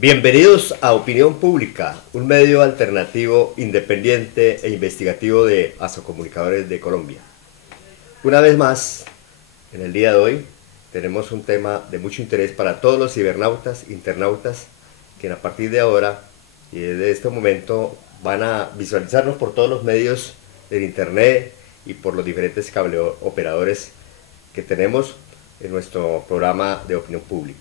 Bienvenidos a Opinión Pública, un medio alternativo, independiente e investigativo de Asocomunicadores de Colombia. Una vez más, en el día de hoy, tenemos un tema de mucho interés para todos los cibernautas, internautas, que a partir de ahora y desde este momento van a visualizarnos por todos los medios del internet y por los diferentes cable operadores que tenemos en nuestro programa de opinión pública.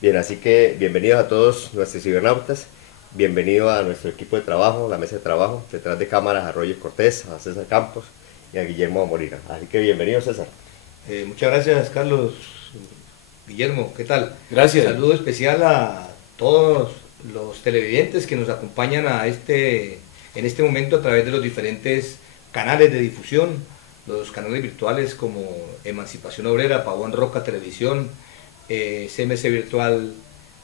Bien, así que bienvenidos a todos nuestros cibernautas, bienvenido a nuestro equipo de trabajo, la mesa de trabajo, detrás de cámaras a Roger Cortés, a César Campos y a Guillermo Molina. Así que bienvenido, César. Muchas gracias, Carlos. Guillermo, ¿qué tal? Gracias. Saludo especial a todos los televidentes que nos acompañan en este momento a través de los diferentes canales de difusión, los canales virtuales como Emancipación Obrera, Pavón Roca Televisión, CMC Virtual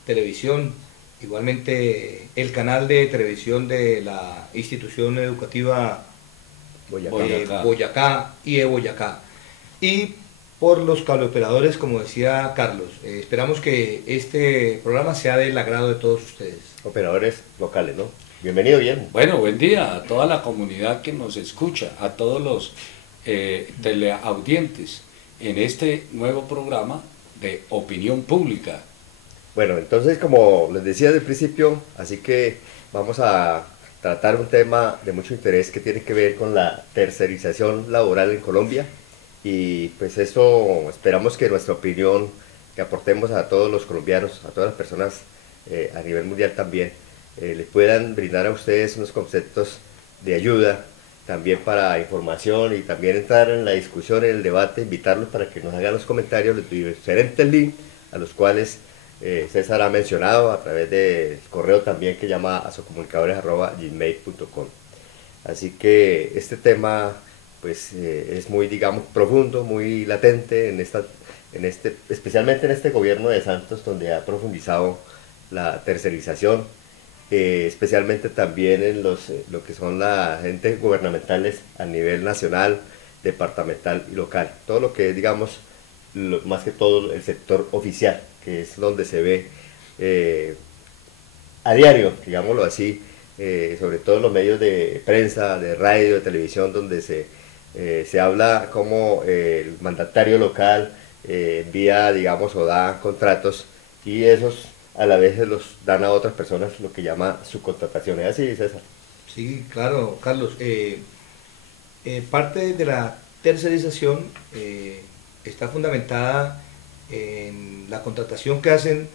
Televisión, igualmente el canal de televisión de la institución educativa Boyacá y Boyacá, y por los cableoperadores, como decía Carlos. Esperamos que este programa sea del agrado de todos ustedes. Operadores locales, ¿no? Bienvenido, Guillermo. Bueno, buen día a toda la comunidad que nos escucha, a todos los teleaudientes en este nuevo programa de opinión pública. Bueno, entonces, como les decía desde el principio, así que vamos a tratar un tema de mucho interés que tiene que ver con la tercerización laboral en Colombia, y pues eso esperamos que nuestra opinión que aportemos a todos los colombianos, a todas las personas a nivel mundial también, les puedan brindar a ustedes unos conceptos de ayuda, también para información, y también entrar en la discusión, en el debate, invitarlos para que nos hagan los comentarios, los diferentes links a los cuales César ha mencionado a través del correo también que llama asocomunicadores@gmail.com. Así que este tema pues es muy, digamos, profundo, muy latente especialmente en este gobierno de Santos, donde ha profundizado la tercerización, especialmente también en lo que son las entes gubernamentales a nivel nacional, departamental y local. Todo lo que es, digamos, más que todo el sector oficial, que es donde se ve a diario, digámoslo así, sobre todo en los medios de prensa, de radio, de televisión, donde se habla como el mandatario local envía, digamos, o da contratos, y esos a la vez se los dan a otras personas, lo que llama subcontratación. ¿Es así, César? Sí, claro, Carlos. Parte de la tercerización está fundamentada en la contratación que hacen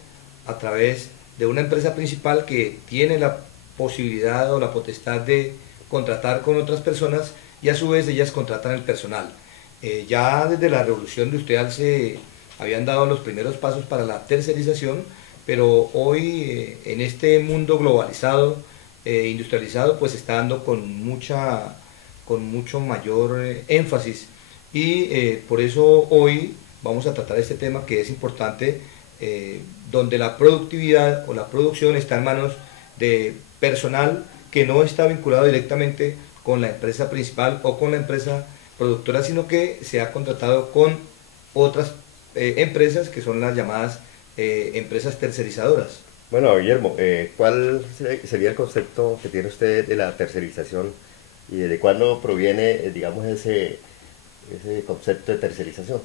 a través de una empresa principal que tiene la posibilidad o la potestad de contratar con otras personas, y a su vez ellas contratan el personal. Ya desde la revolución industrial se habían dado los primeros pasos para la tercerización, pero hoy en este mundo globalizado, industrializado, pues está dando con mucho mayor énfasis, y por eso hoy vamos a tratar este tema que es importante, donde la productividad o la producción está en manos de personal que no está vinculado directamente con la empresa principal o con la empresa productora, sino que se ha contratado con otras empresas que son las llamadas empresas tercerizadoras. Bueno, Guillermo, ¿cuál sería el concepto que tiene usted de la tercerización y de cuándo proviene, digamos, ese concepto de tercerización?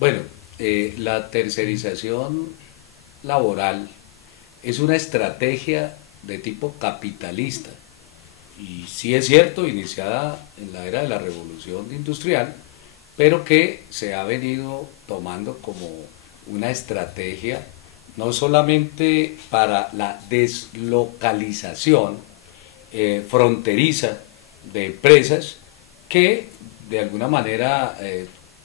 Bueno, la tercerización laboral es una estrategia de tipo capitalista, y sí es cierto, iniciada en la era de la revolución industrial, pero que se ha venido tomando como una estrategia no solamente para la deslocalización fronteriza de empresas que de alguna manera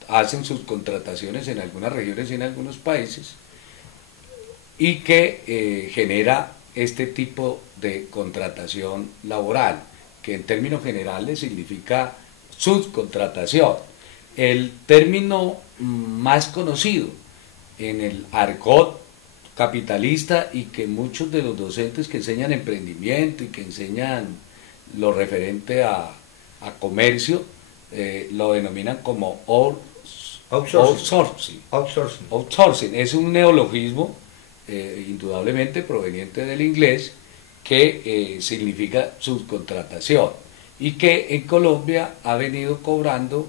hacen sus contrataciones en algunas regiones y en algunos países, y que genera este tipo de contratación laboral, que en términos generales significa subcontratación. El término más conocido en el argot capitalista, y que muchos de los docentes que enseñan emprendimiento y que enseñan lo referente a comercio lo denominan como outsourcing. Outsourcing es un neologismo indudablemente proveniente del inglés, que significa subcontratación, y que en Colombia ha venido cobrando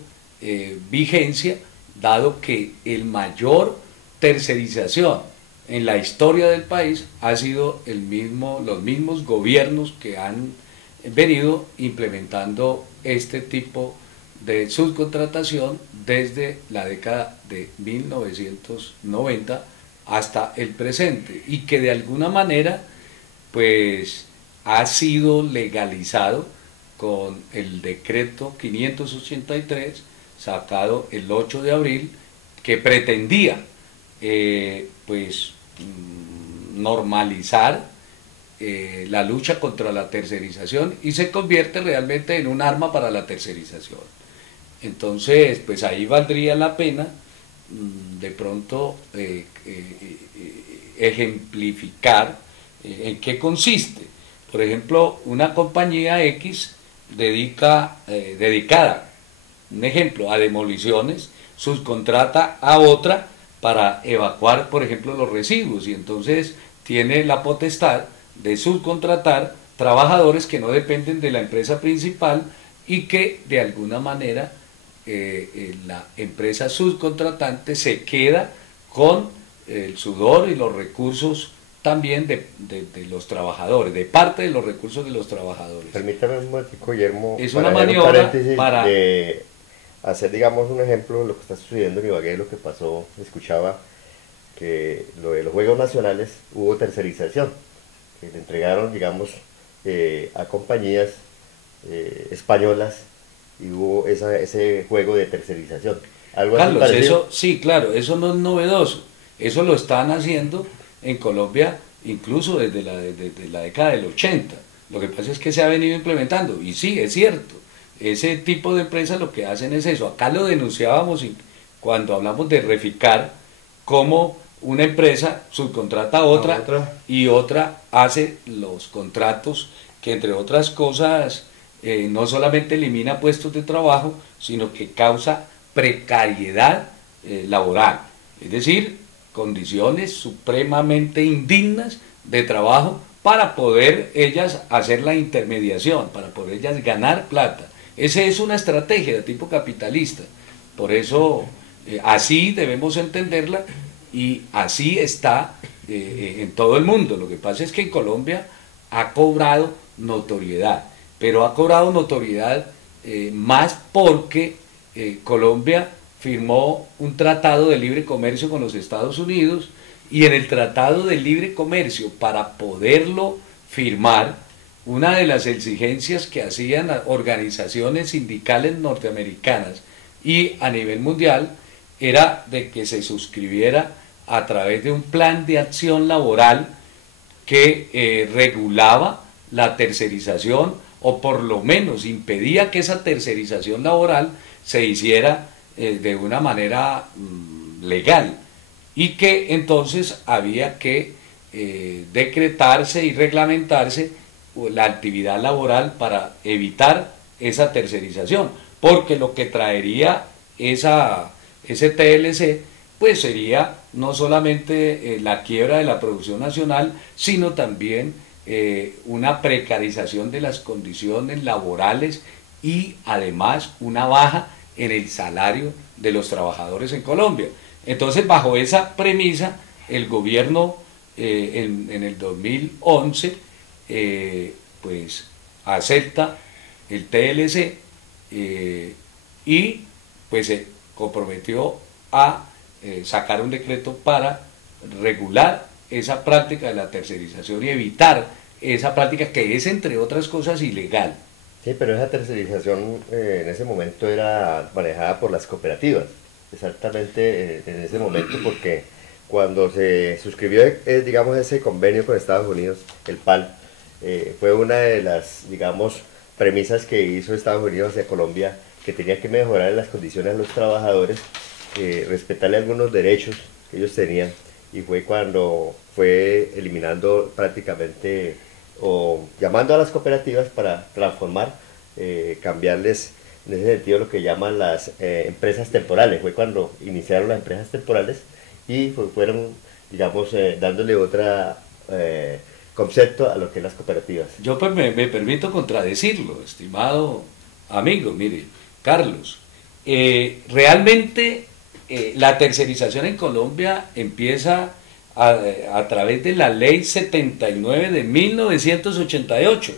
vigencia, dado que el mayor tercerización en la historia del país ha sido los mismos gobiernos que han venido implementando este tipo de subcontratación desde la década de 1990 hasta el presente, y que de alguna manera pues ha sido legalizado con el decreto 583 sacado el 8 de abril, que pretendía normalizar la lucha contra la tercerización, y se convierte realmente en un arma para la tercerización. Entonces, pues ahí valdría la pena de pronto ejemplificar en qué consiste. Por ejemplo, una compañía X dedicada, un ejemplo, a demoliciones, subcontrata a otra para evacuar, por ejemplo, los residuos, y entonces tiene la potestad de subcontratar trabajadores que no dependen de la empresa principal, y que de alguna manera la empresa subcontratante se queda con el sudor y los recursos también de los trabajadores, de parte de los recursos de los trabajadores. Permítame un momentico, Guillermo, es una maniobra para de hacer, digamos, un ejemplo de lo que está sucediendo en Ibagué, lo que pasó. Escuchaba que lo de los Juegos Nacionales hubo tercerización, que le entregaron, digamos, a compañías españolas, y hubo ese juego de tercerización. ¿Algo así Carlos, parecido? eso sí, claro, eso no es novedoso, eso lo están haciendo en Colombia incluso desde la década del 80. Lo que pasa es que se ha venido implementando, y sí, es cierto, ese tipo de empresas lo que hacen es eso. Acá lo denunciábamos cuando hablamos de Reficar, cómo una empresa subcontrata a otra, y otra hace los contratos que, entre otras cosas, no solamente elimina puestos de trabajo, sino que causa precariedad laboral, es decir, condiciones supremamente indignas de trabajo, para poder ellas hacer la intermediación, para poder ellas ganar plata. Esa es una estrategia de tipo capitalista. Por eso así debemos entenderla, y así está en todo el mundo. Lo que pasa es que en Colombia ha cobrado notoriedad, pero ha cobrado notoriedad más porque Colombia firmó un tratado de libre comercio con los Estados Unidos, y en el tratado de libre comercio, para poderlo firmar, una de las exigencias que hacían organizaciones sindicales norteamericanas y a nivel mundial era de que se suscribiera a través de un plan de acción laboral que regulaba la tercerización, o por lo menos impedía que esa tercerización laboral se hiciera de una manera legal, y que entonces había que decretarse y reglamentarse la actividad laboral para evitar esa tercerización, porque lo que traería ese TLC pues sería no solamente la quiebra de la producción nacional, sino también una precarización de las condiciones laborales, y además una baja en el salario de los trabajadores en Colombia. Entonces, bajo esa premisa, el gobierno en el 2011 pues acepta el TLC, y pues se comprometió a sacar un decreto para regular esa práctica de la tercerización y evitar esa práctica, que es, entre otras cosas, ilegal. Sí, pero esa tercerización en ese momento era manejada por las cooperativas, exactamente en ese momento, porque cuando se suscribió, digamos, ese convenio con Estados Unidos, el PAL, fue una de las, digamos, premisas que hizo Estados Unidos hacia Colombia, que tenía que mejorar las condiciones de los trabajadores, respetarle algunos derechos que ellos tenían, y fue cuando fue eliminando prácticamente, o llamando a las cooperativas para transformar, cambiarles en ese sentido lo que llaman las empresas temporales. Fue cuando iniciaron las empresas temporales, y fueron, digamos, dándole otra concepto a lo que es las cooperativas. Yo pues me permito contradecirlo, estimado amigo. Mire, Carlos, realmente la tercerización en Colombia empieza a través de la Ley 79 de 1988,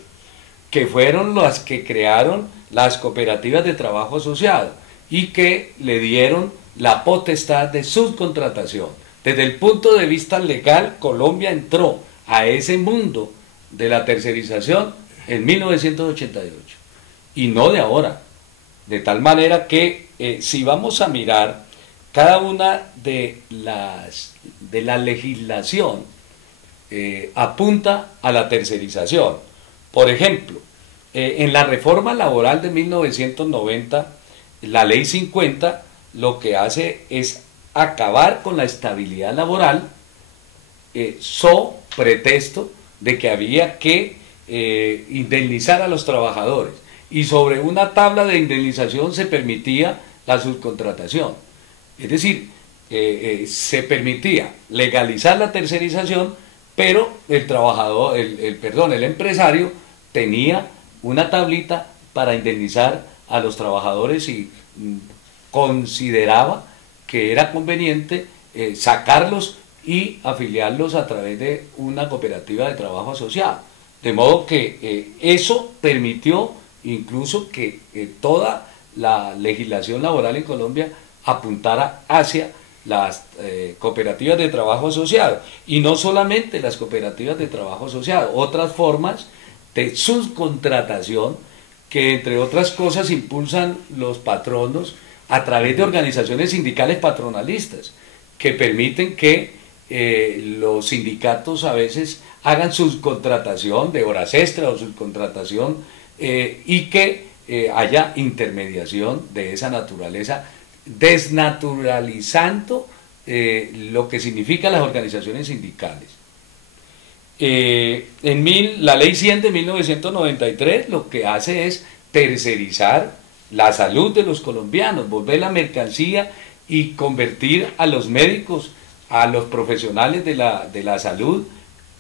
que fueron las que crearon las cooperativas de trabajo asociado y que le dieron la potestad de subcontratación. Desde el punto de vista legal, Colombia entró a ese mundo de la tercerización en 1988 y no de ahora. De tal manera que si vamos a mirar cada una de la legislación apunta a la tercerización. Por ejemplo, en la reforma laboral de 1990, la ley 50 lo que hace es acabar con la estabilidad laboral so pretexto de que había que indemnizar a los trabajadores, y sobre una tabla de indemnización se permitía la subcontratación. Es decir, se permitía legalizar la tercerización, pero el trabajador, el empresario tenía una tablita para indemnizar a los trabajadores y consideraba que era conveniente sacarlos y afiliarlos a través de una cooperativa de trabajo asociado. De modo que eso permitió incluso que toda la legislación laboral en Colombia apuntara hacia las cooperativas de trabajo asociado, y no solamente las cooperativas de trabajo asociado, otras formas de subcontratación que entre otras cosas impulsan los patronos a través de organizaciones sindicales patronalistas que permiten que los sindicatos a veces hagan subcontratación de horas extra o subcontratación y que haya intermediación de esa naturaleza, desnaturalizando lo que significan las organizaciones sindicales. La ley 100 de 1993 lo que hace es tercerizar la salud de los colombianos, volver la mercancía y convertir a los médicos, a los profesionales de la salud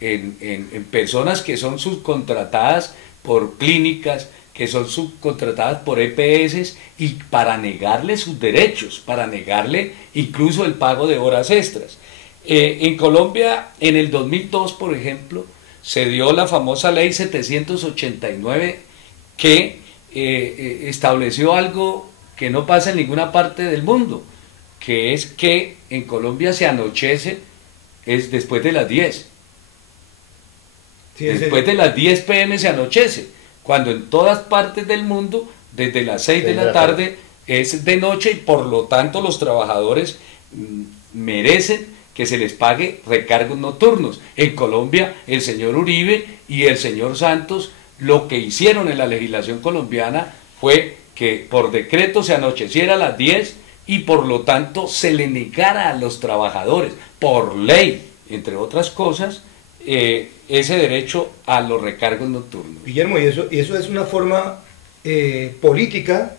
en personas que son subcontratadas por clínicas, que son subcontratadas por EPS, y para negarle sus derechos, para negarle incluso el pago de horas extras. En Colombia, en el 2002, por ejemplo, se dio la famosa ley 789 que estableció algo que no pasa en ninguna parte del mundo, que es que en Colombia se anochece es después de las 10. Sí, después de las 10 p.m. se anochece, cuando en todas partes del mundo, desde las 6 de la tarde es de noche, y por lo tanto los trabajadores merecen que se les pague recargos nocturnos. En Colombia, el señor Uribe y el señor Santos lo que hicieron en la legislación colombiana fue que por decreto se anocheciera a las 10 y por lo tanto se le negara a los trabajadores, por ley, entre otras cosas, ese derecho a los recargos nocturnos. Guillermo, y eso es una forma política,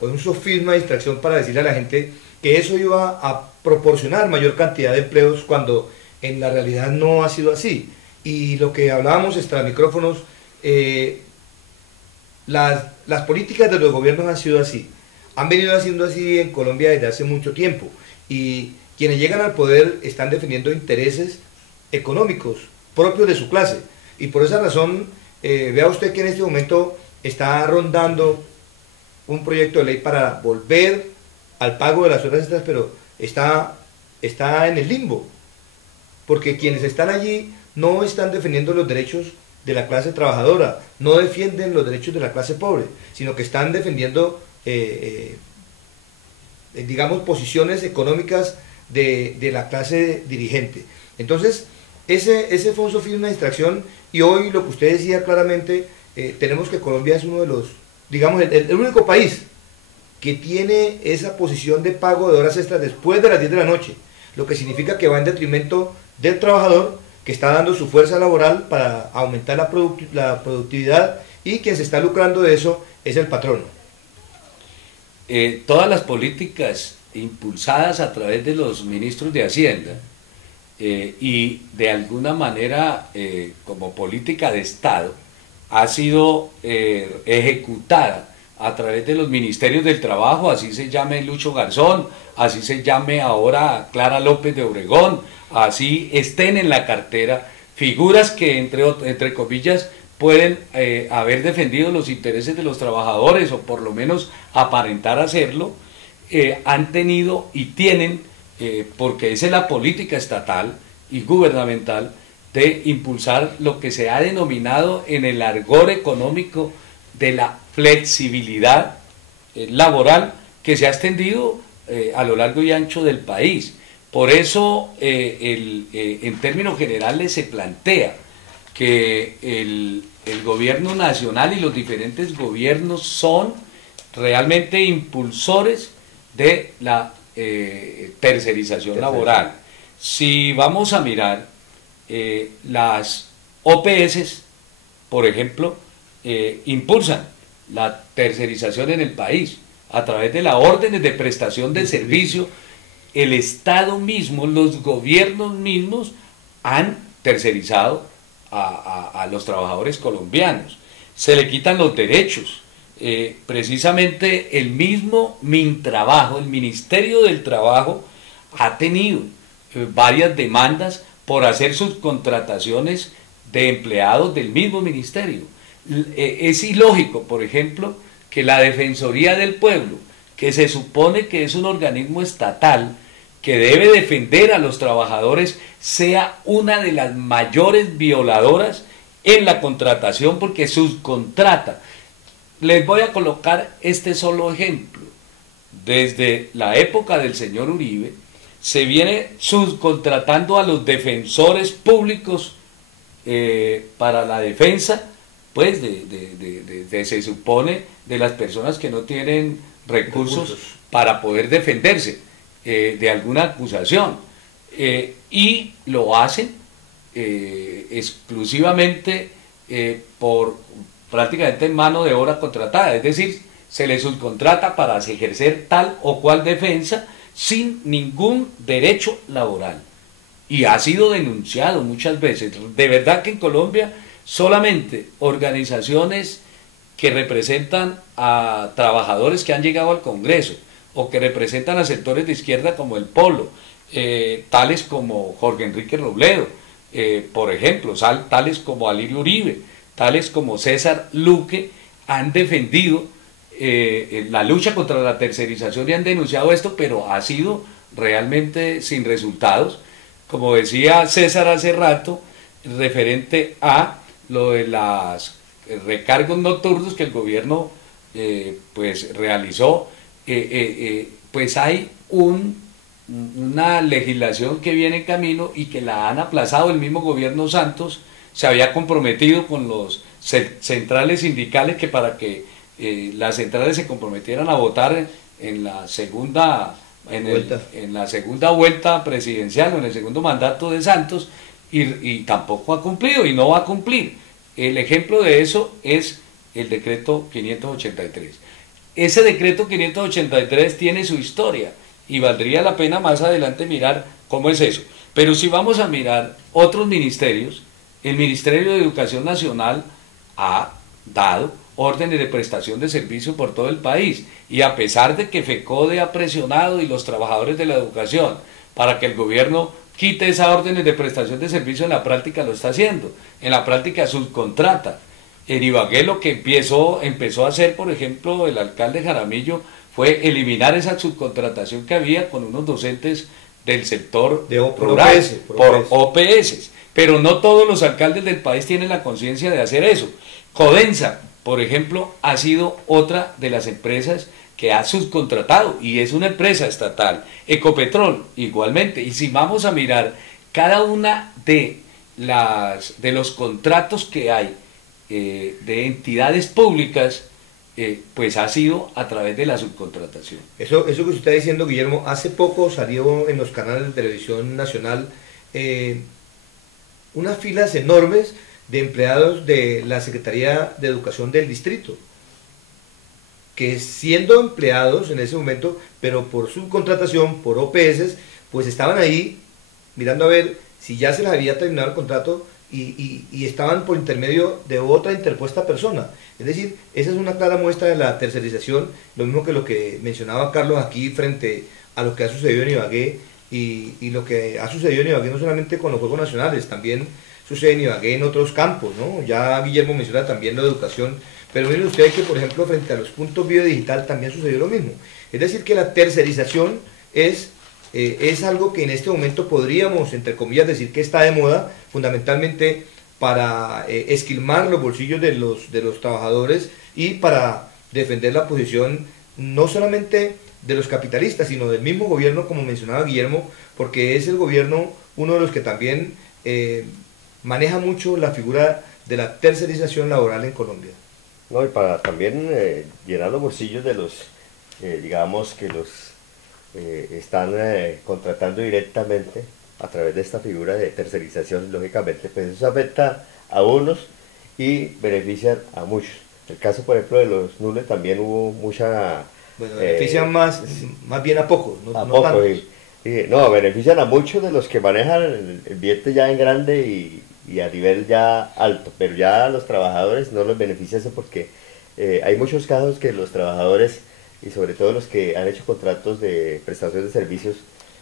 o un sofisma de distracción para decirle a la gente que eso iba a proporcionar mayor cantidad de empleos, cuando en la realidad no ha sido así. Y lo que hablábamos extra micrófonos, las políticas de los gobiernos han sido así, han venido haciendo así en Colombia desde hace mucho tiempo, y quienes llegan al poder están defendiendo intereses económicos propios de su clase, y por esa razón vea usted que en este momento está rondando un proyecto de ley para volver al pago de las horas extras, pero está en el limbo, porque quienes están allí no están defendiendo los derechos de la clase trabajadora, no defienden los derechos de la clase pobre, sino que están defendiendo digamos, posiciones económicas de la clase dirigente. Entonces, ese fue un sofisma, una distracción, y hoy lo que usted decía claramente, tenemos que Colombia es uno de los, digamos, el único país que tiene esa posición de pago de horas extras después de las 10 de la noche, lo que significa que va en detrimento del trabajador, que está dando su fuerza laboral para aumentar la productividad, y quien se está lucrando de eso es el patrono. Todas las políticas impulsadas a través de los ministros de Hacienda y de alguna manera como política de Estado ha sido ejecutada a través de los ministerios del trabajo, así se llame Lucho Garzón, así se llame ahora Clara López de Obregón, así estén en la cartera figuras que entre comillas pueden haber defendido los intereses de los trabajadores o por lo menos aparentar hacerlo, han tenido y tienen, porque esa es la política estatal y gubernamental, de impulsar lo que se ha denominado en el argot económico de la flexibilidad laboral que se ha extendido a lo largo y ancho del país. Por eso, en términos generales, se plantea que el gobierno nacional y los diferentes gobiernos son realmente impulsores de la tercerización laboral. Si vamos a mirar las OPS, por ejemplo, impulsan la tercerización en el país a través de las órdenes de prestación de servicio. El Estado mismo, los gobiernos mismos han tercerizado a los trabajadores colombianos, se le quitan los derechos. Precisamente el mismo Mintrabajo, el Ministerio del Trabajo, ha tenido varias demandas por hacer subcontrataciones de empleados del mismo ministerio. Es ilógico, por ejemplo, que la Defensoría del Pueblo, que se supone que es un organismo estatal que debe defender a los trabajadores, sea una de las mayores violadoras en la contratación porque subcontrata. Les voy a colocar este solo ejemplo. Desde la época del señor Uribe se viene subcontratando a los defensores públicos para la defensa, pues se supone de las personas que no tienen recursos para poder defenderse de alguna acusación, y lo hacen exclusivamente por prácticamente mano de obra contratada, es decir, se les subcontrata para ejercer tal o cual defensa sin ningún derecho laboral. Y ha sido denunciado muchas veces. De verdad que en Colombia solamente organizaciones que representan a trabajadores que han llegado al Congreso o que representan a sectores de izquierda como el Polo, tales como Jorge Enrique Robledo, por ejemplo, tales como Alirio Uribe, tales como César Luque, han defendido la lucha contra la tercerización y han denunciado esto, pero ha sido realmente sin resultados. Como decía César hace rato, referente a lo de los recargos nocturnos que el gobierno pues realizó, pues hay una legislación que viene en camino y que la han aplazado. El mismo gobierno Santos se había comprometido con los centrales sindicales que para que las centrales se comprometieran a votar en la segunda vuelta presidencial o en el segundo mandato de Santos, y tampoco ha cumplido y no va a cumplir. El ejemplo de eso es el decreto 583. Ese decreto 583 tiene su historia y valdría la pena más adelante mirar cómo es eso. Pero si vamos a mirar otros ministerios, el Ministerio de Educación Nacional ha dado órdenes de prestación de servicio por todo el país, y a pesar de que FECODE ha presionado y los trabajadores de la educación para que el gobierno quite esas órdenes de prestación de servicio, en la práctica lo está haciendo, en la práctica subcontrata. En Ibagué lo que empezó a hacer, por ejemplo, el alcalde Jaramillo, fue eliminar esa subcontratación que había con unos docentes del sector rural, por OPS. Pero no todos los alcaldes del país tienen la conciencia de hacer eso. Codensa, por ejemplo, ha sido otra de las empresas que ha subcontratado y es una empresa estatal. Ecopetrol igualmente. Y si vamos a mirar cada una de los contratos que hay de entidades públicas, pues ha sido a través de la subcontratación. Eso que usted está diciendo, Guillermo, hace poco salió en los canales de televisión nacional unas filas enormes de empleados de la Secretaría de Educación del distrito, que siendo empleados en ese momento, pero por subcontratación, por OPS, pues estaban ahí mirando a ver si ya se les había terminado el contrato y estaban por intermedio de otra interpuesta persona. Es decir, esa es una clara muestra de la tercerización, lo mismo que lo que mencionaba Carlos aquí frente a lo que ha sucedido en Ibagué, y lo que ha sucedido en Ibagué no solamente con los Juegos Nacionales, también sucede en Ibagué en otros campos, ¿no? Ya Guillermo menciona también la educación, pero miren ustedes que, por ejemplo, frente a los puntos biodigital también sucedió lo mismo. Es decir, que la tercerización es algo que en este momento podríamos, entre comillas, decir que está de moda, fundamentalmente para esquilmar los bolsillos de los trabajadores y para defender la posición no solamente de los capitalistas, sino del mismo gobierno, como mencionaba Guillermo, porque es el gobierno uno de los que también maneja mucho la figura de la tercerización laboral en Colombia. No, y para también llenar los bolsillos de los, digamos, que los están contratando directamente a través de esta figura de tercerización, lógicamente, pues eso afecta a unos y benefician a muchos. El caso, por ejemplo, de los NULE también hubo mucha... Bueno, benefician más bien a pocos, no pocos, tantos. No, benefician a muchos de los que manejan el billete ya en grande y a nivel ya alto, pero ya a los trabajadores no los beneficia eso porque hay muchos casos que los trabajadores, y sobre todo los que han hecho contratos de prestación de servicios,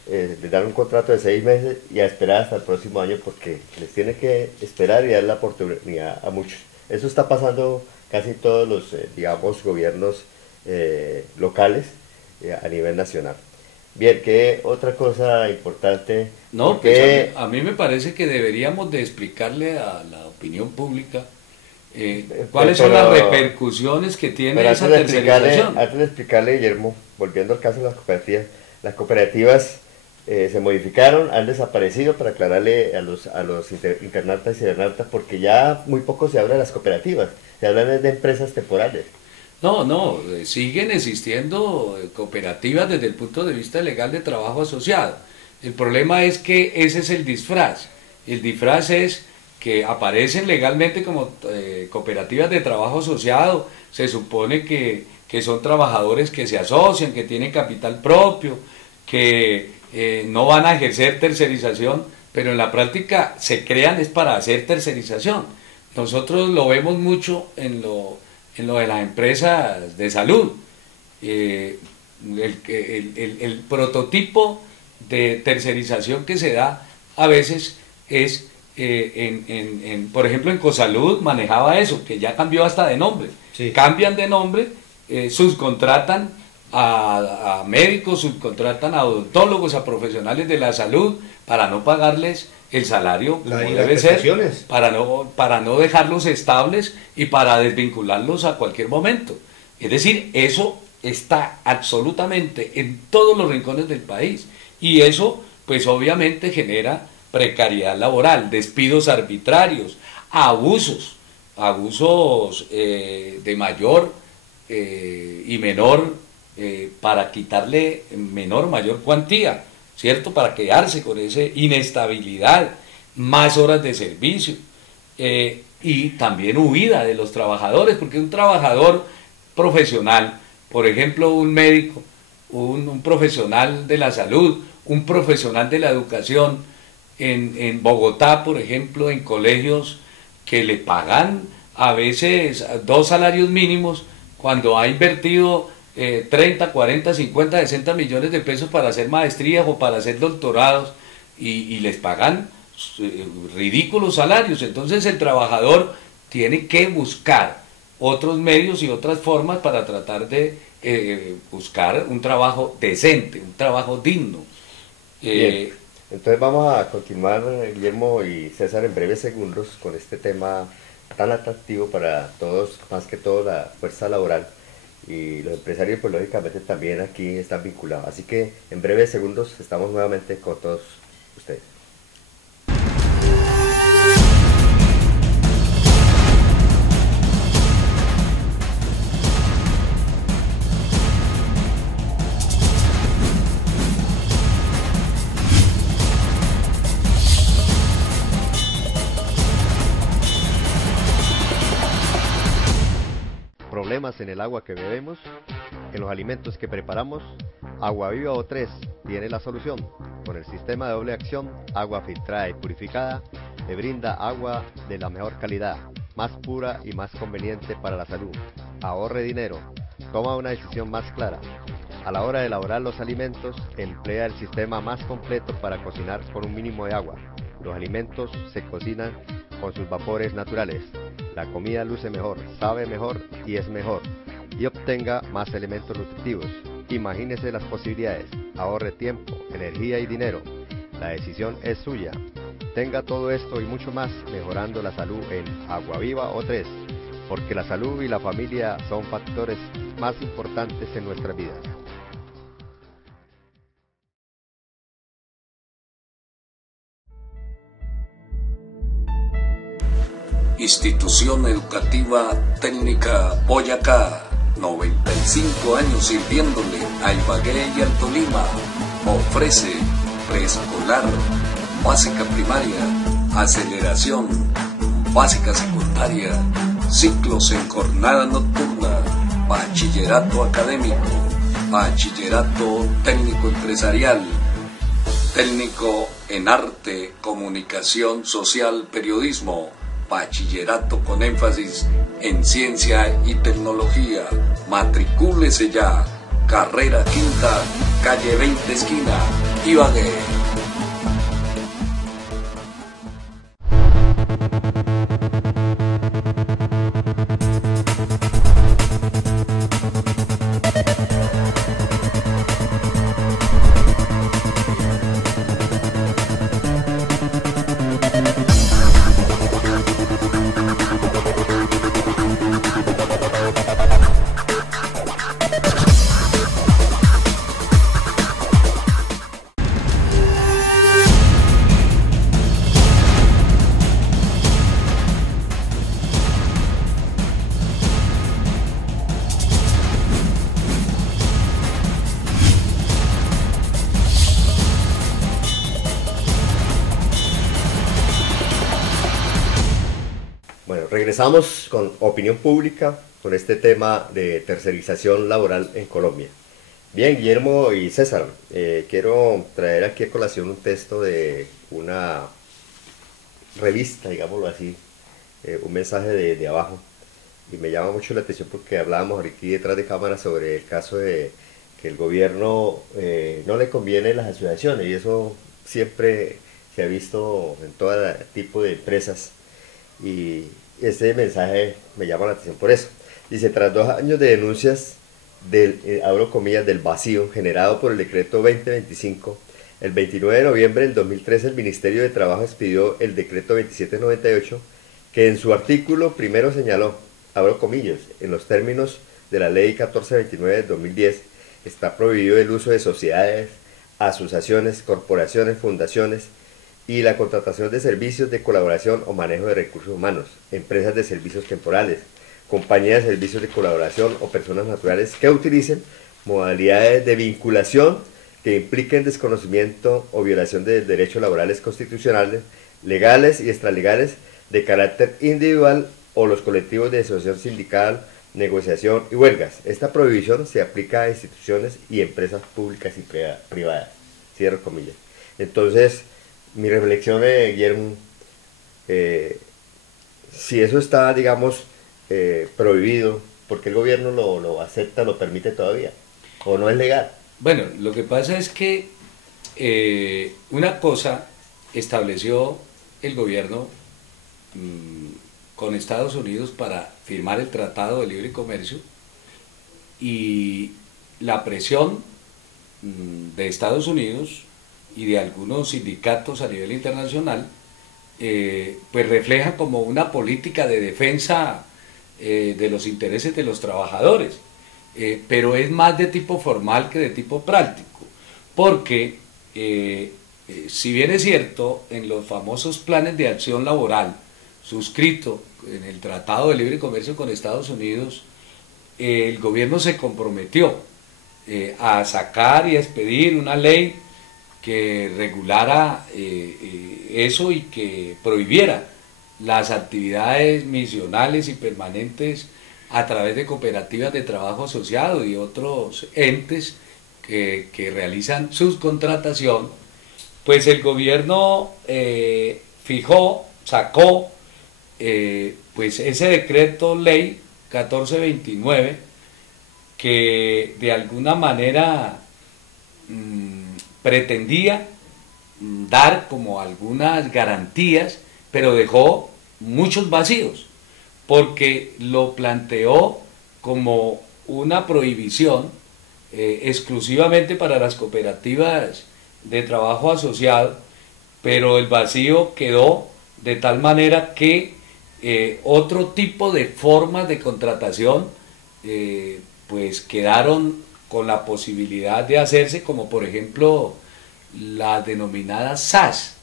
les dan un contrato de 6 meses y a esperar hasta el próximo año porque les tiene que esperar y dar la oportunidad a muchos. Eso está pasando casi todos los, digamos, gobiernos locales a nivel nacional. Bien, ¿qué otra cosa importante? No, pues a mí me parece que deberíamos de explicarle a la opinión pública cuáles son las repercusiones que tiene esa tercerización. Antes de explicarle, Guillermo, volviendo al caso de las cooperativas se modificaron, han desaparecido, para aclararle a los internautas y cibernautas, porque ya muy poco se habla de las cooperativas, se habla de empresas temporales. No, siguen existiendo cooperativas desde el punto de vista legal de trabajo asociado. El problema es que ese es el disfraz. El disfraz es que aparecen legalmente como cooperativas de trabajo asociado, se supone que son trabajadores que se asocian, que tienen capital propio, que no van a ejercer tercerización, pero en la práctica se crean es para hacer tercerización. Nosotros lo vemos mucho en lo de las empresas de salud. El prototipo de tercerización que se da a veces es, por ejemplo, en Cosalud manejaba eso, que ya cambió hasta de nombre. Sí. Cambian de nombre, subcontratan a médicos, subcontratan a odontólogos, a profesionales de la salud, para no pagarles el salario como debe ser, para no dejarlos estables y para desvincularlos a cualquier momento. Es decir, eso está absolutamente en todos los rincones del país, y eso pues obviamente genera precariedad laboral, despidos arbitrarios, abusos de mayor y menor, para quitarle mayor cuantía, ¿cierto? Para quedarse con esa inestabilidad, más horas de servicio, y también huida de los trabajadores, porque un trabajador profesional, por ejemplo un médico, un profesional de la salud, un profesional de la educación, en Bogotá, por ejemplo, en colegios que le pagan a veces 2 salarios mínimos, cuando ha invertido 30, 40, 50, 60 millones de pesos para hacer maestrías o para hacer doctorados, y les pagan ridículos salarios. Entonces el trabajador tiene que buscar otros medios y otras formas para tratar de buscar un trabajo decente, un trabajo digno. Bien. Entonces vamos a continuar, Guillermo y César, en breves segundos con este tema tan atractivo para todos, más que todo la fuerza laboral, y los empresarios pues lógicamente también aquí están vinculados. Así que en breves segundos estamos nuevamente con todos ustedes. Problemas en el agua que bebemos, en los alimentos que preparamos. Agua Viva O3 tiene la solución. Con el sistema de doble acción, agua filtrada y purificada, le brinda agua de la mejor calidad, más pura y más conveniente para la salud. Ahorre dinero, toma una decisión más clara. A la hora de elaborar los alimentos, emplea el sistema más completo para cocinar con un mínimo de agua. Los alimentos se cocinan con sus vapores naturales. La comida luce mejor, sabe mejor y es mejor. Y obtenga más elementos nutritivos. Imagínese las posibilidades. Ahorre tiempo, energía y dinero. La decisión es suya. Tenga todo esto y mucho más mejorando la salud en Agua Viva O3, porque la salud y la familia son factores más importantes en nuestras vidas. Institución Educativa Técnica Boyacá, 95 años sirviéndole a Ibagué y al Tolima. Ofrece preescolar, básica primaria, aceleración, básica secundaria, ciclos en jornada nocturna, bachillerato académico, bachillerato técnico empresarial, técnico en arte, comunicación social, periodismo, bachillerato con énfasis en ciencia y tecnología. Matricúlese ya. Carrera Quinta, calle 20 esquina, Ibagué. Bueno, regresamos con opinión pública con este tema de tercerización laboral en Colombia. Bien, Guillermo y César, quiero traer aquí a colación un texto de una revista, digámoslo así, un mensaje de abajo, y me llama mucho la atención porque hablábamos aquí detrás de cámara sobre el caso de que el gobierno no le conviene las asociaciones, y eso siempre se ha visto en todo tipo de empresas. Y este mensaje me llama la atención por eso. Dice: tras 2 años de denuncias del, abro comillas, del vacío generado por el decreto 2025, el 29 de noviembre del 2013 el Ministerio de Trabajo expidió el decreto 2798, que en su artículo primero señaló, abro comillas, en los términos de la ley 1429 del 2010, está prohibido el uso de sociedades, asociaciones, corporaciones, fundaciones, y la contratación de servicios de colaboración o manejo de recursos humanos, empresas de servicios temporales, compañías de servicios de colaboración o personas naturales que utilicen modalidades de vinculación que impliquen desconocimiento o violación de derechos laborales constitucionales, legales y extralegales de carácter individual o los colectivos de asociación sindical, negociación y huelgas. Esta prohibición se aplica a instituciones y empresas públicas y privadas. Cierro comillas. Entonces, mi reflexión, Guillermo, si eso está, digamos, prohibido, ¿por qué el gobierno lo acepta, lo permite todavía? ¿O no es legal? Bueno, lo que pasa es que una cosa estableció el gobierno con Estados Unidos para firmar el Tratado de Libre Comercio, y la presión de Estados Unidos y de algunos sindicatos a nivel internacional, pues refleja como una política de defensa de los intereses de los trabajadores, pero es más de tipo formal que de tipo práctico, porque si bien es cierto, en los famosos planes de acción laboral suscrito en el Tratado de Libre Comercio con Estados Unidos, el gobierno se comprometió a sacar y a expedir una ley que regulara eso y que prohibiera las actividades misionales y permanentes a través de cooperativas de trabajo asociado y otros entes que realizan subcontratación, pues el gobierno sacó pues ese decreto ley 1429 que de alguna manera pretendía dar como algunas garantías, pero dejó muchos vacíos, porque lo planteó como una prohibición exclusivamente para las cooperativas de trabajo asociado, pero el vacío quedó de tal manera que otro tipo de formas de contratación pues quedaron con la posibilidad de hacerse, como por ejemplo las denominadas SAS,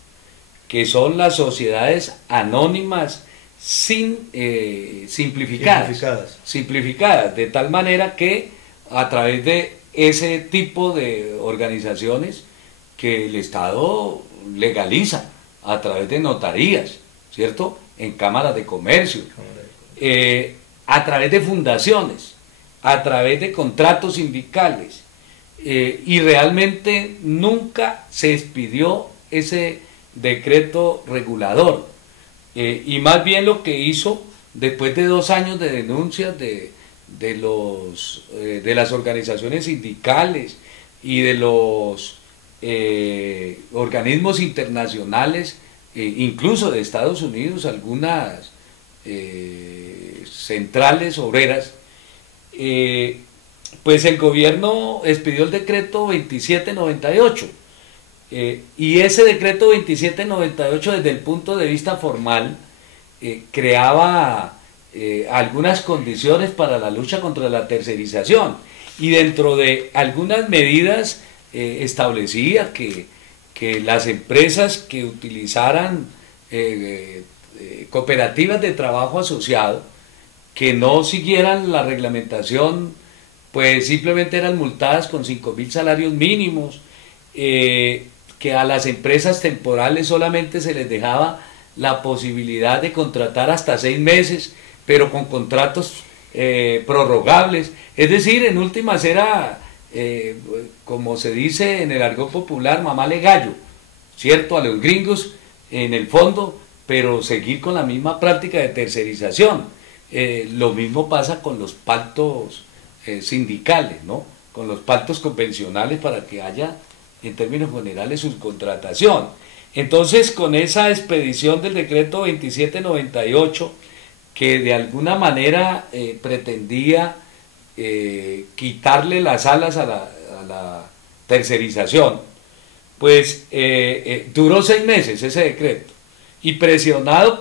que son las sociedades anónimas simplificadas, de tal manera que a través de ese tipo de organizaciones que el Estado legaliza a través de notarías, ¿cierto? En cámaras de comercio, a través de fundaciones, a través de contratos sindicales, y realmente nunca se expidió ese decreto regulador, y más bien lo que hizo, después de 2 años de denuncias de las organizaciones sindicales y de los organismos internacionales, incluso de Estados Unidos, algunas centrales obreras, pues el gobierno expidió el decreto 2798, y ese decreto 2798 desde el punto de vista formal creaba algunas condiciones para la lucha contra la tercerización, y dentro de algunas medidas establecía que las empresas que utilizaran cooperativas de trabajo asociado, que no siguieran la reglamentación, pues simplemente eran multadas con 5.000 salarios mínimos, que a las empresas temporales solamente se les dejaba la posibilidad de contratar hasta 6 meses, pero con contratos prorrogables, es decir, en últimas era, como se dice en el argot popular, mamarle gallo, ¿cierto?, a los gringos en el fondo, pero seguir con la misma práctica de tercerización. Lo mismo pasa con los pactos sindicales, ¿no?, con los pactos convencionales, para que haya, en términos generales, subcontratación. Entonces, con esa expedición del decreto 2798, que de alguna manera pretendía quitarle las alas a la tercerización, pues duró 6 meses ese decreto, y presionado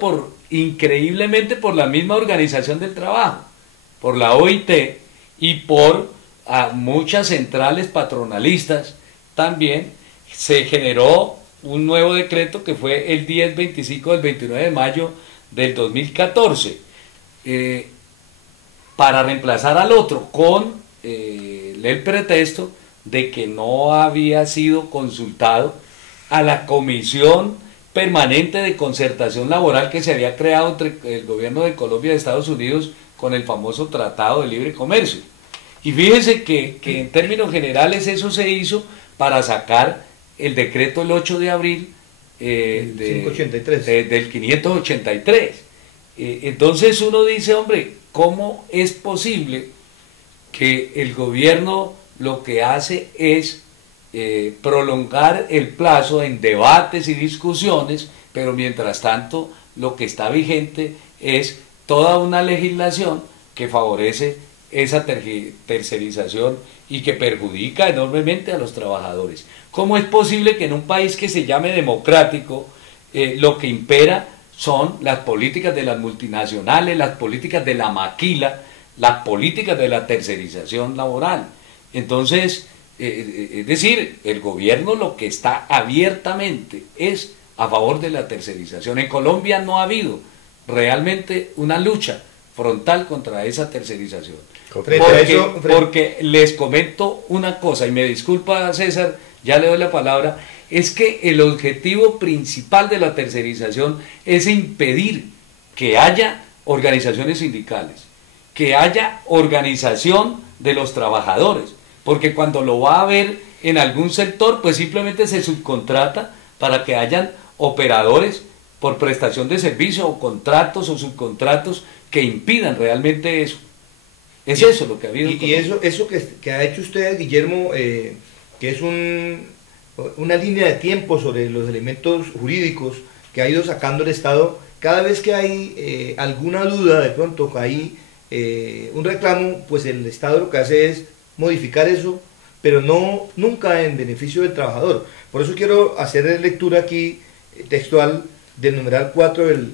increíblemente por la misma Organización del Trabajo, por la OIT y por muchas centrales patronalistas también, se generó un nuevo decreto que fue el 1025 del 29 de mayo del 2014, para reemplazar al otro, con el pretexto de que no había sido consultado a la Comisión Permanente de Concertación Laboral que se había creado entre el gobierno de Colombia y de Estados Unidos con el famoso Tratado de Libre Comercio. Y fíjense que en términos generales eso se hizo para sacar el decreto el 8 de abril del 583. Entonces uno dice, hombre, ¿cómo es posible que el gobierno lo que hace es prolongar el plazo en debates y discusiones, pero mientras tanto lo que está vigente es toda una legislación que favorece esa tercerización y que perjudica enormemente a los trabajadores? ¿Cómo es posible que en un país que se llame democrático lo que impera son las políticas de las multinacionales, las políticas de la maquila, las políticas de la tercerización laboral? Entonces, es decir, el gobierno lo que está abiertamente es a favor de la tercerización. En Colombia no ha habido realmente una lucha frontal contra esa tercerización. Porque les comento una cosa, y me disculpa César, ya le doy la palabra, es que el objetivo principal de la tercerización es impedir que haya organizaciones sindicales, que haya organización de los trabajadores, porque cuando lo va a ver en algún sector, pues simplemente se subcontrata para que hayan operadores por prestación de servicio o contratos o subcontratos que impidan realmente eso. Es eso lo que ha habido. Y eso que ha hecho usted, Guillermo, que es una línea de tiempo sobre los elementos jurídicos que ha ido sacando el Estado, cada vez que hay alguna duda, de pronto que hay un reclamo, pues el Estado lo que hace es modificar eso, pero nunca en beneficio del trabajador. Por eso quiero hacer lectura aquí textual del numeral 4 del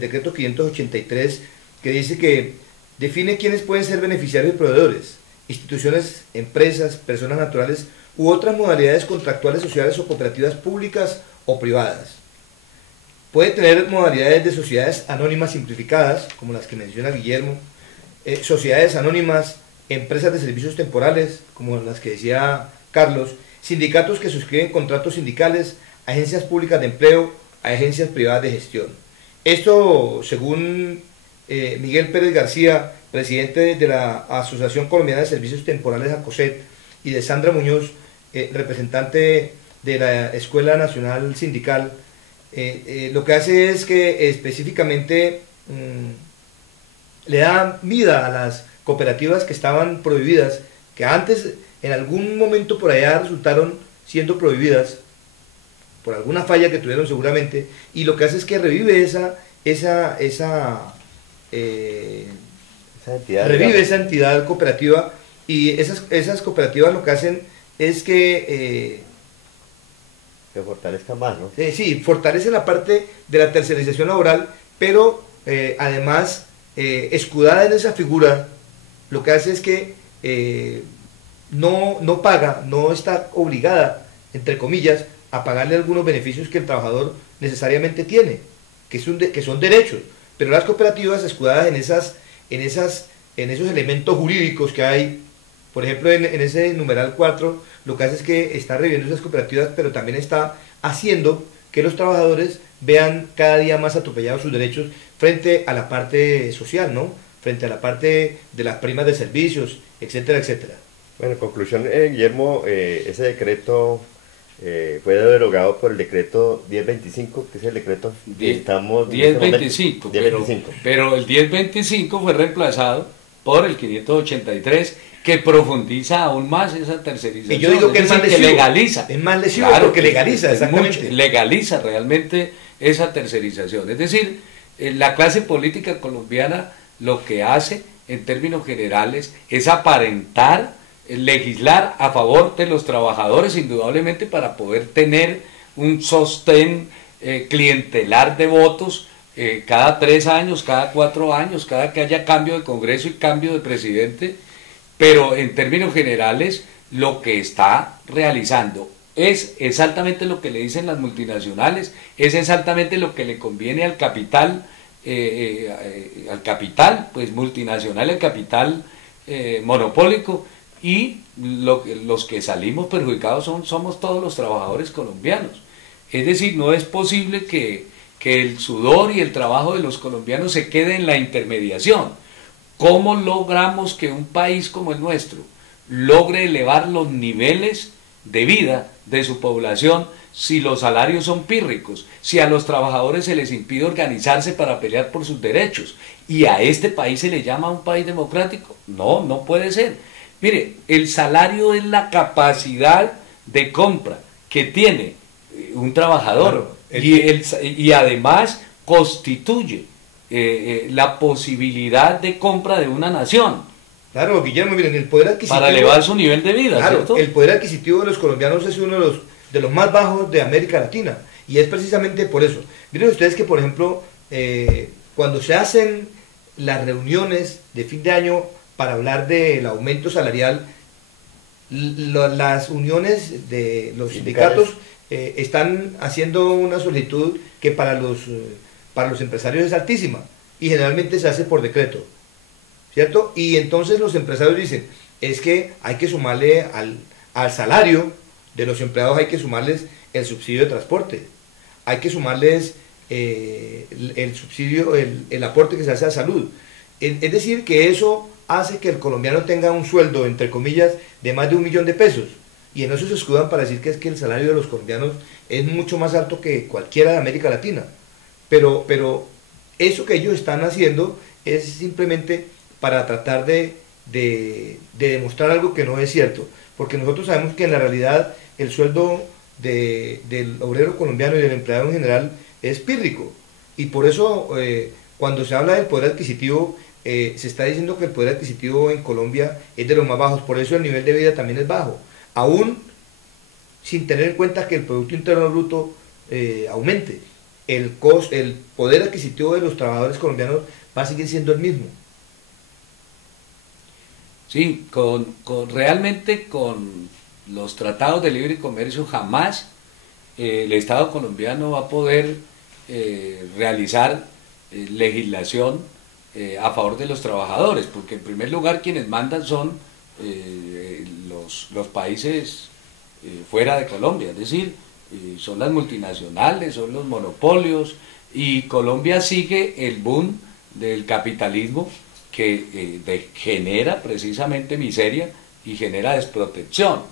decreto 583, que dice que define quiénes pueden ser beneficiarios y proveedores, instituciones, empresas, personas naturales u otras modalidades contractuales, sociales o cooperativas públicas o privadas. Puede tener modalidades de sociedades anónimas simplificadas, como las que menciona Guillermo, sociedades anónimas, empresas de servicios temporales, como las que decía Carlos, sindicatos que suscriben contratos sindicales, agencias públicas de empleo, agencias privadas de gestión. Esto, según Miguel Pérez García, presidente de la Asociación Colombiana de Servicios Temporales ACOSET, y de Sandra Muñoz, representante de la Escuela Nacional Sindical, lo que hace es que específicamente le da vida a las cooperativas que estaban prohibidas, que antes en algún momento por allá resultaron siendo prohibidas por alguna falla que tuvieron seguramente, y lo que hace es que revive esa entidad cooperativa, y esas cooperativas lo que hacen es que fortalezca más, ¿no? Sí, fortalece la parte de la tercerización laboral, pero además, escudada en esa figura, lo que hace es que no paga, no está obligada, entre comillas, a pagarle algunos beneficios que el trabajador necesariamente tiene, que son derechos, pero las cooperativas escudadas en esos elementos jurídicos que hay, por ejemplo, en ese numeral 4, lo que hace es que está reviviendo esas cooperativas, pero también está haciendo que los trabajadores vean cada día más atropellados sus derechos frente a la parte social, ¿no? Frente a la parte de las primas de servicios, etcétera, etcétera. Bueno, en conclusión, Guillermo, ese decreto fue derogado por el decreto 1025, que es el decreto que estamos... 1025, pero el 1025 fue reemplazado por el 583, que profundiza aún más esa tercerización. Y yo digo que es más lesivo, que legaliza. Es más lesivo, claro, porque legaliza, exactamente. Legaliza realmente esa tercerización. Es decir, la clase política colombiana lo que hace, en términos generales, es aparentar, legislar a favor de los trabajadores, indudablemente, para poder tener un sostén clientelar de votos cada 3 años, cada 4 años, cada que haya cambio de Congreso y cambio de presidente. Pero en términos generales, lo que está realizando es exactamente lo que le dicen las multinacionales, es exactamente lo que le conviene al capital pues multinacional, al capital monopólico, y los que salimos perjudicados somos todos los trabajadores colombianos. Es decir, no es posible que el sudor y el trabajo de los colombianos se quede en la intermediación. ¿Cómo logramos que un país como el nuestro logre elevar los niveles de vida de su población si los salarios son pírricos, si a los trabajadores se les impide organizarse para pelear por sus derechos? ¿Y a este país se le llama un país democrático? No puede ser. Mire, el salario es la capacidad de compra que tiene un trabajador, claro, y además constituye la posibilidad de compra de una nación. Claro, Guillermo, miren, el poder adquisitivo... Para elevar su nivel de vida, claro, ¿cierto? El poder adquisitivo de los colombianos es uno de los más bajos de América Latina, y es precisamente por eso. Miren ustedes que, por ejemplo, cuando se hacen las reuniones de fin de año para hablar del aumento salarial, las uniones de los sindicatos están haciendo una solicitud que para los empresarios es altísima, y generalmente se hace por decreto, ¿cierto? Y entonces los empresarios dicen, es que hay que sumarle al salario de los empleados, hay que sumarles el subsidio de transporte, hay que sumarles el subsidio, el aporte que se hace a salud. Es decir, que eso hace que el colombiano tenga un sueldo, entre comillas, de más de 1.000.000 de pesos. Y en eso se escudan para decir que es que el salario de los colombianos es mucho más alto que cualquiera de América Latina. Pero eso que ellos están haciendo es simplemente para tratar de demostrar algo que no es cierto. Porque nosotros sabemos que en la realidad el sueldo del obrero colombiano y del empleado en general es pírrico. Y por eso cuando se habla del poder adquisitivo, se está diciendo que el poder adquisitivo en Colombia es de los más bajos. Por eso el nivel de vida también es bajo. Aún sin tener en cuenta que el Producto Interno Bruto aumente, el poder adquisitivo de los trabajadores colombianos va a seguir siendo el mismo. Sí, realmente con los tratados de libre comercio jamás el Estado colombiano va a poder realizar legislación a favor de los trabajadores, porque en primer lugar quienes mandan son los países fuera de Colombia, es decir, son las multinacionales, son los monopolios, y Colombia sigue el boom del capitalismo que genera precisamente miseria y genera desprotección.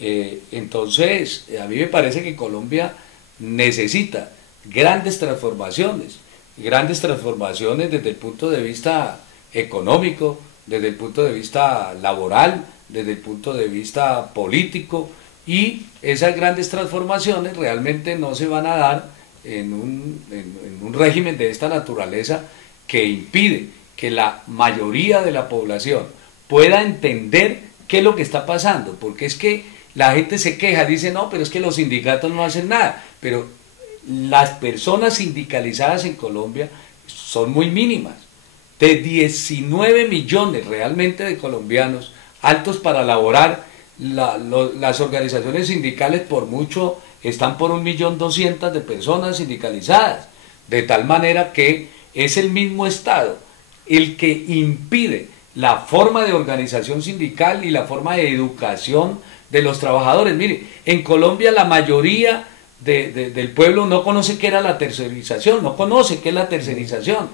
Entonces, a mí me parece que Colombia necesita grandes transformaciones desde el punto de vista económico, desde el punto de vista laboral, desde el punto de vista político, y esas grandes transformaciones realmente no se van a dar en un régimen de esta naturaleza que impide que la mayoría de la población pueda entender qué es lo que está pasando, porque es que la gente se queja, dice no, pero es que los sindicatos no hacen nada, pero las personas sindicalizadas en Colombia son muy mínimas. De 19 millones realmente de colombianos aptos para laborar, las organizaciones sindicales por mucho están por 1.200.000 de personas sindicalizadas, de tal manera que es el mismo Estado el que impide la forma de organización sindical y la forma de educación de los trabajadores. Mire, en Colombia la mayoría del pueblo no conoce qué era la tercerización, no conoce qué es la tercerización.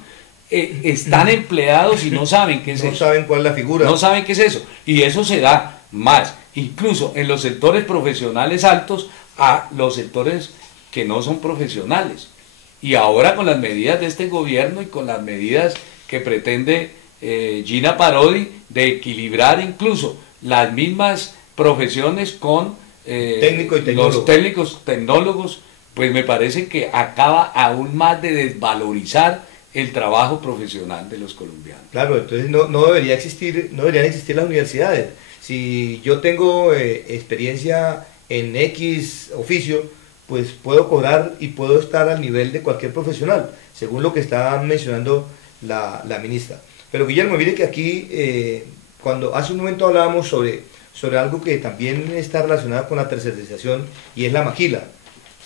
Están empleados y no saben qué es eso. No saben cuál es la figura. No saben qué es eso. Y eso se da más, incluso en los sectores profesionales altos, a los sectores que no son profesionales. Y ahora con las medidas de este gobierno y con las medidas que pretende Gina Parodi de equilibrar incluso las mismas profesiones con los técnicos tecnólogos, pues me parece que acaba aún más de desvalorizar el trabajo profesional de los colombianos. Claro, entonces no deberían existir las universidades. Si yo tengo experiencia en X oficio, pues puedo cobrar y puedo estar al nivel de cualquier profesional, según lo que está mencionando la ministra. Pero Guillermo, mire que aquí, cuando hace un momento hablábamos sobre algo que también está relacionado con la tercerización, y es la maquila.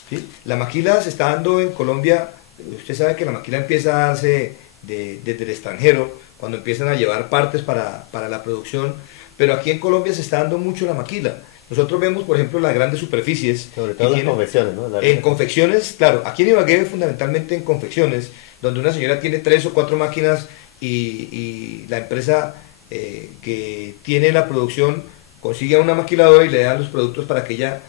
¿Sí? La maquila se está dando en Colombia. Usted sabe que la maquila empieza a darse desde el extranjero, cuando empiezan a llevar partes para la producción, pero aquí en Colombia se está dando mucho la maquila. Nosotros vemos, por ejemplo, las grandes superficies. Sobre todo en confecciones, ¿no? En confecciones, claro, aquí en Ibagué fundamentalmente en confecciones, donde una señora tiene 3 o 4 máquinas y la empresa que tiene la producción consigue a una maquiladora y le dan los productos para que ella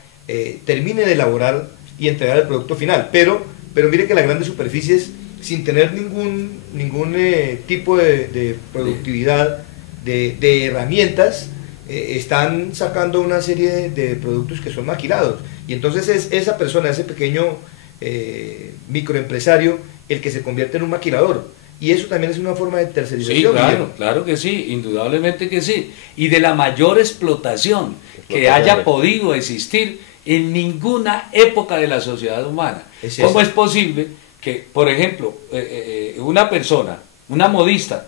termine de elaborar y entregar el producto final. Pero mire que las grandes superficies, sin tener ningún tipo de productividad, de herramientas, están sacando una serie de productos que son maquilados. Y entonces es esa persona, ese pequeño microempresario, el que se convierte en un maquilador. Y eso también es una forma de tercerización. Sí, claro que sí, indudablemente que sí. Y de la mayor explotación que haya podido existir en ninguna época de la sociedad humana. ¿Cómo es posible que, por ejemplo, una persona, una modista,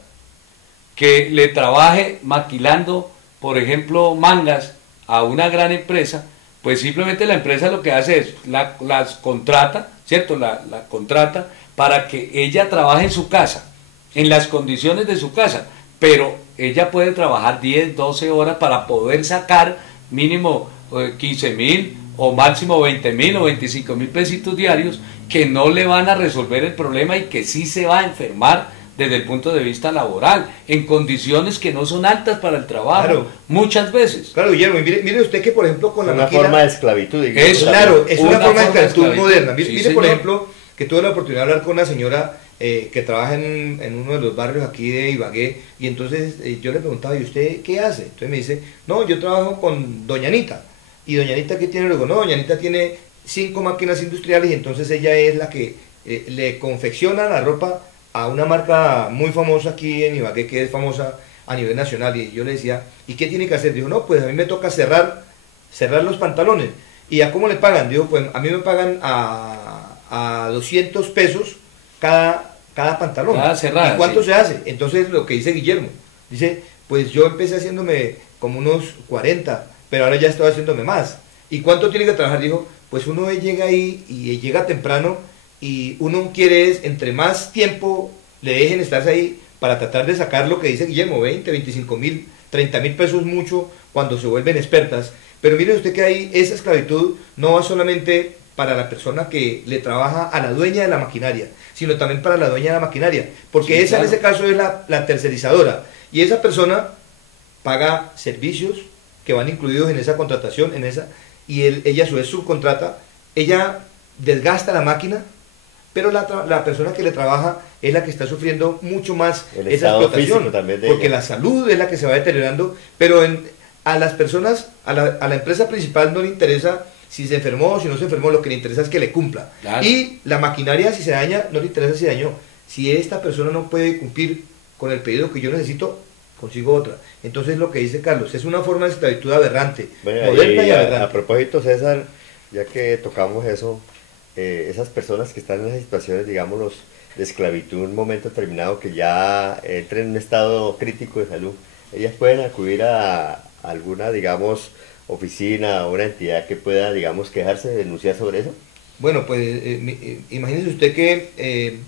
que le trabaje maquilando, por ejemplo, mangas a una gran empresa, pues simplemente la empresa lo que hace es las contrata, ¿cierto? La contrata para que ella trabaje en su casa, en las condiciones de su casa, pero ella puede trabajar 10, 12 horas para poder sacar mínimo 15.000 o máximo 20.000 o 25.000 pesitos diarios, que no le van a resolver el problema y que sí se va a enfermar desde el punto de vista laboral, en condiciones que no son altas para el trabajo, Claro. muchas veces. Claro, Guillermo, y mire usted que, por ejemplo, con la Una máquina... forma de esclavitud, digamos. Es Claro, es una forma de esclavitud esclavitud. moderna. Mire, Sí, mire, por señor. ejemplo, que tuve la oportunidad de hablar con una señora que trabaja en uno de los barrios aquí de Ibagué, y entonces yo le preguntaba, ¿y usted qué hace? Entonces me dice, no, yo trabajo con Doña Anita. ¿Y Doña Anita qué tiene? Luego, no, Doña Anita tiene 5 máquinas industriales y entonces ella es la que le confecciona la ropa a una marca muy famosa aquí en Ibagué, que es famosa a nivel nacional. Y yo le decía, ¿y qué tiene que hacer? Dijo, no, pues a mí me toca cerrar los pantalones. ¿Y a cómo le pagan? Dijo, pues a mí me pagan a 200 pesos cada pantalón. Cada cerrada, ¿Y cuánto sí. se hace? Entonces lo que dice Guillermo, dice, pues yo empecé haciéndome como unos 40, pero ahora ya estoy haciéndome más. ¿Y cuánto tiene que trabajar? Dijo, pues uno llega ahí y llega temprano y uno quiere es, entre más tiempo le dejen estarse ahí para tratar de sacar lo que dice Guillermo, 20, 25 mil, 30 mil pesos mucho cuando se vuelven expertas. Pero mire usted que ahí esa esclavitud no va solamente para la persona que le trabaja a la dueña de la maquinaria, sino también para la dueña de la maquinaria, porque Sí, esa claro. en ese caso es la tercerizadora, y esa persona paga servicios que van incluidos en esa contratación, y ella a su vez subcontrata, ella desgasta la máquina, pero la persona que le trabaja es la que está sufriendo mucho más El esa estado explotación, físico también de porque ella. la salud es la que se va deteriorando, pero a las personas, a la empresa principal no le interesa si se enfermó o si no se enfermó, lo que le interesa es que le cumpla. Claro. Y la maquinaria, si se daña, no le interesa si dañó. Si esta persona no puede cumplir con el pedido que yo necesito, consigo otra. Entonces lo que dice Carlos, es una forma de esclavitud aberrante, Bueno, moderna y a aberrante. propósito, César, ya que tocamos eso, esas personas que están en esas situaciones, digamos, de esclavitud en un momento determinado, que ya entren en un estado crítico de salud, ellas pueden acudir a alguna, digamos, oficina o una entidad que pueda, digamos, quejarse, denunciar sobre eso. Bueno, pues imagínese usted que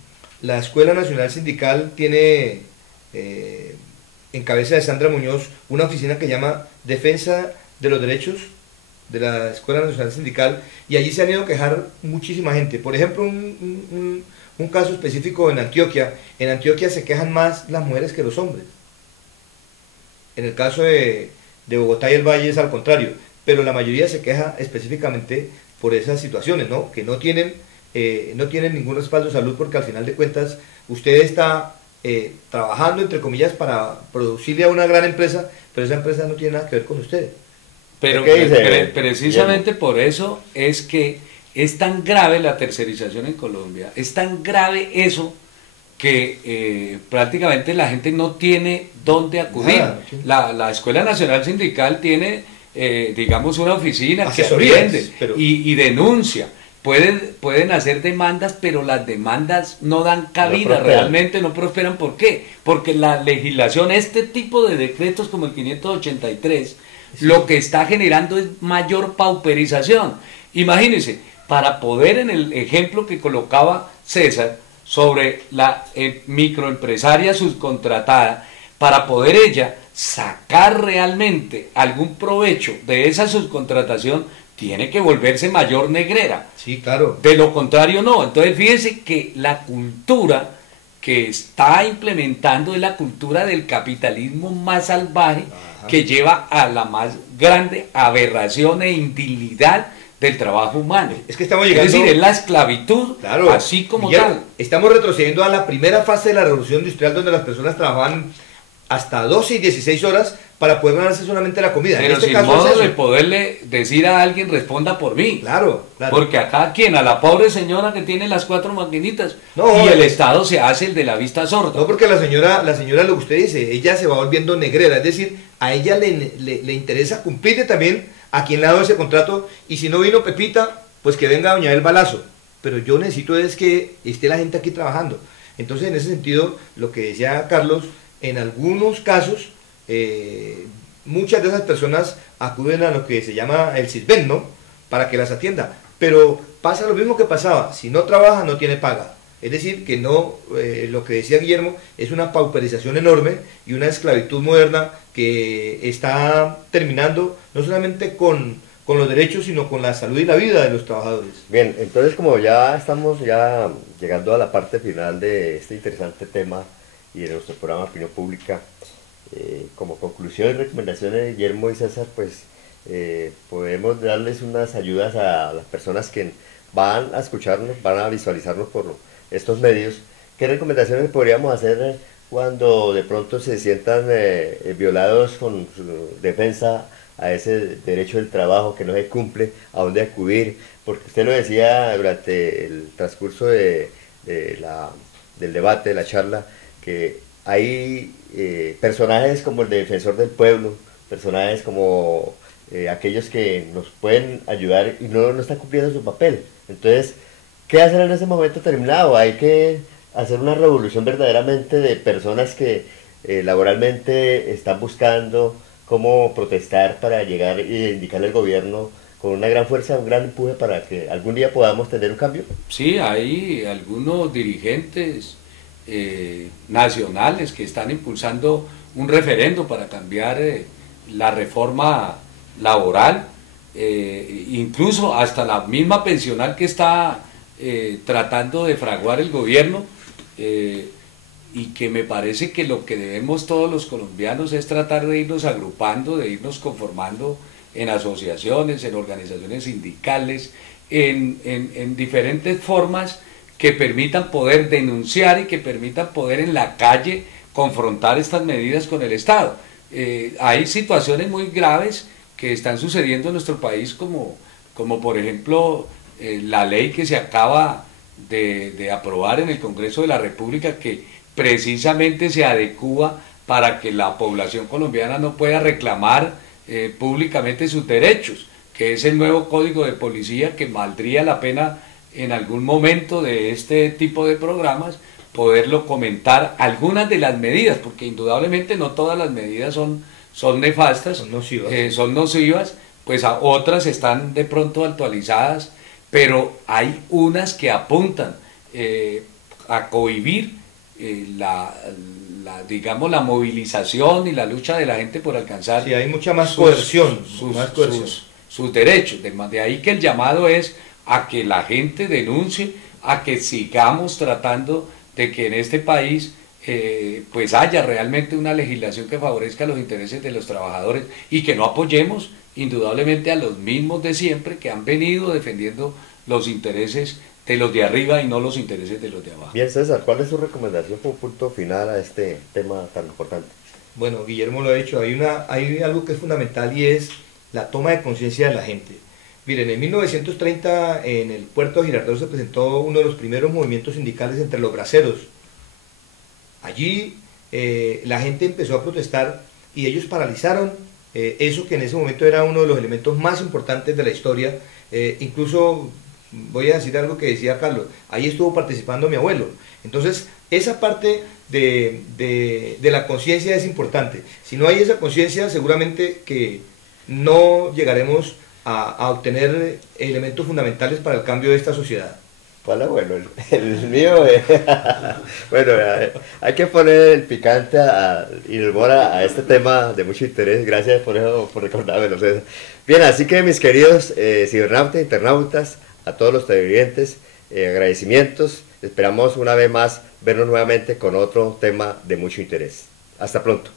la Escuela Nacional Sindical tiene en cabeza de Sandra Muñoz una oficina que llama Defensa de los Derechos de la Escuela Nacional Sindical, y allí se han ido a quejar muchísima gente. Por ejemplo, un caso específico en Antioquia se quejan más las mujeres que los hombres. En el caso de Bogotá y el Valle es al contrario, pero la mayoría se queja específicamente por esas situaciones, ¿no? Que no tienen ningún respaldo de salud, porque al final de cuentas usted está trabajando, entre comillas, para producirle a una gran empresa, pero esa empresa no tiene nada que ver con usted. Pero ¿Qué dice, precisamente por eso es que es tan grave la tercerización en Colombia, es tan grave eso que prácticamente la gente no tiene dónde acudir. Nada, sí. La Escuela Nacional Sindical tiene, digamos, una oficina que Asesorías, atiende pero- y denuncia. Pueden hacer demandas, pero las demandas no dan cabida, prosperan. realmente no prosperan. ¿Por qué? Porque la legislación, este tipo de decretos como el 583, lo que está generando es mayor pauperización. Imagínense, para poder, en el ejemplo que colocaba César, sobre la microempresaria subcontratada, para poder ella sacar realmente algún provecho de esa subcontratación, tiene que volverse mayor negrera. Sí, claro. De lo contrario, no. Entonces, fíjense que la cultura que está implementando es la cultura del capitalismo más salvaje, Ajá. que lleva a la más grande aberración e indignidad del trabajo humano. Es que estamos llegando... Es decir, es la esclavitud, Claro, así como Guillermo, tal. estamos retrocediendo a la primera fase de la revolución industrial, donde las personas trabajaban hasta 12 y 16 horas para poder ganarse solamente la comida. Pero en este sin caso modo es eso. de poderle decir a alguien responda por mí. Claro, claro. Porque acá, ¿quién? A la pobre señora que tiene las 4 maquinitas. No, y el Estado se hace el de la vista sorda. No, porque la señora, lo que usted dice, ella se va volviendo negrera, es decir, a ella le interesa cumplirle también a quien le ha dado ese contrato, y si no vino Pepita, pues que venga doña el balazo. Pero yo necesito es que esté la gente aquí trabajando. Entonces, en ese sentido, lo que decía Carlos, en algunos casos, muchas de esas personas acuden a lo que se llama el CISBEN, ¿no? Para que las atienda. Pero pasa lo mismo que pasaba, si no trabaja no tiene paga. Es decir, que no, lo que decía Guillermo, es una pauperización enorme y una esclavitud moderna que está terminando no solamente con los derechos, sino con la salud y la vida de los trabajadores. Bien, entonces como ya estamos ya llegando a la parte final de este interesante tema y de nuestro programa Opinión Pública. Como conclusión y recomendaciones, Guillermo y César, pues podemos darles unas ayudas a las personas que van a escucharnos, van a visualizarnos por estos medios. ¿Qué recomendaciones podríamos hacer cuando de pronto se sientan violados con su defensa a ese derecho del trabajo que no se cumple, a dónde acudir? Porque usted lo decía durante el transcurso del debate, de la charla, que hay personajes como el defensor del pueblo, personajes como aquellos que nos pueden ayudar y no están cumpliendo su papel. Entonces, ¿qué hacer en ese momento terminado? Hay que hacer una revolución verdaderamente de personas que laboralmente están buscando cómo protestar para llegar y indicarle al gobierno con una gran fuerza, un gran empuje para que algún día podamos tener un cambio. Sí, hay algunos dirigentes nacionales que están impulsando un referendo para cambiar la reforma laboral, incluso hasta la misma pensional que está tratando de fraguar el gobierno, y que me parece que lo que debemos todos los colombianos es tratar de irnos agrupando, de irnos conformando en asociaciones, en organizaciones sindicales, en diferentes formas que permitan poder denunciar y que permitan poder en la calle confrontar estas medidas con el Estado. Hay situaciones muy graves que están sucediendo en nuestro país, como por ejemplo la ley que se acaba de aprobar en el Congreso de la República, que precisamente se adecúa para que la población colombiana no pueda reclamar públicamente sus derechos, que es el nuevo Código de Policía, que valdría la pena en algún momento de este tipo de programas poderlo comentar, algunas de las medidas, porque indudablemente no todas las medidas son nefastas, son nocivas, pues a otras están de pronto actualizadas, pero hay unas que apuntan a cohibir digamos, la movilización y la lucha de la gente por alcanzar hay mucha más coerción, sus derechos. De ahí que el llamado es a que la gente denuncie, a que sigamos tratando de que en este país pues haya realmente una legislación que favorezca los intereses de los trabajadores y que no apoyemos indudablemente a los mismos de siempre que han venido defendiendo los intereses de los de arriba y no los intereses de los de abajo. Bien, César, ¿cuál es su recomendación como punto final a este tema tan importante? Bueno, Guillermo lo ha dicho, hay algo que es fundamental y es la toma de conciencia de la gente. Miren, en 1930 en el puerto de Girardot se presentó uno de los primeros movimientos sindicales entre los braceros. Allí la gente empezó a protestar y ellos paralizaron eso que en ese momento era uno de los elementos más importantes de la historia. Incluso voy a decir algo que decía Carlos, ahí estuvo participando mi abuelo. Entonces, esa parte de la conciencia es importante. Si no hay esa conciencia, seguramente que no llegaremos a obtener elementos fundamentales para el cambio de esta sociedad. ¿Cuál abuelo? El mío. Bueno, hay que poner el picante y el humor a este tema de mucho interés. Gracias por eso, por recordármelo. Bien, así que mis queridos cibernautas, internautas, a todos los televidentes, agradecimientos. Esperamos una vez más vernos nuevamente con otro tema de mucho interés. Hasta pronto.